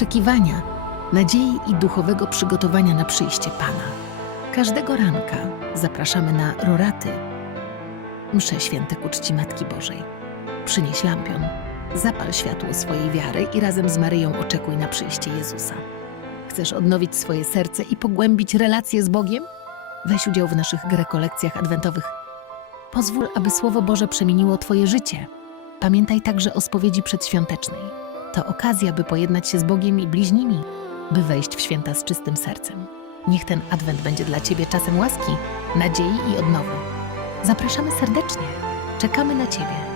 oczekiwania, nadziei i duchowego przygotowania na przyjście Pana. Każdego ranka zapraszamy na roraty, msze święte ku czci Matki Bożej. Przynieś lampion, zapal światło swojej wiary i razem z Maryją oczekuj na przyjście Jezusa. Chcesz odnowić swoje serce i pogłębić relacje z Bogiem? Weź udział w naszych rekolekcjach adwentowych. Pozwól, aby Słowo Boże przemieniło Twoje życie. Pamiętaj także o spowiedzi przedświątecznej. To okazja, by pojednać się z Bogiem i bliźnimi, by wejść w święta z czystym sercem. Niech ten adwent będzie dla Ciebie czasem łaski, nadziei i odnowy. Zapraszamy serdecznie. Czekamy na Ciebie.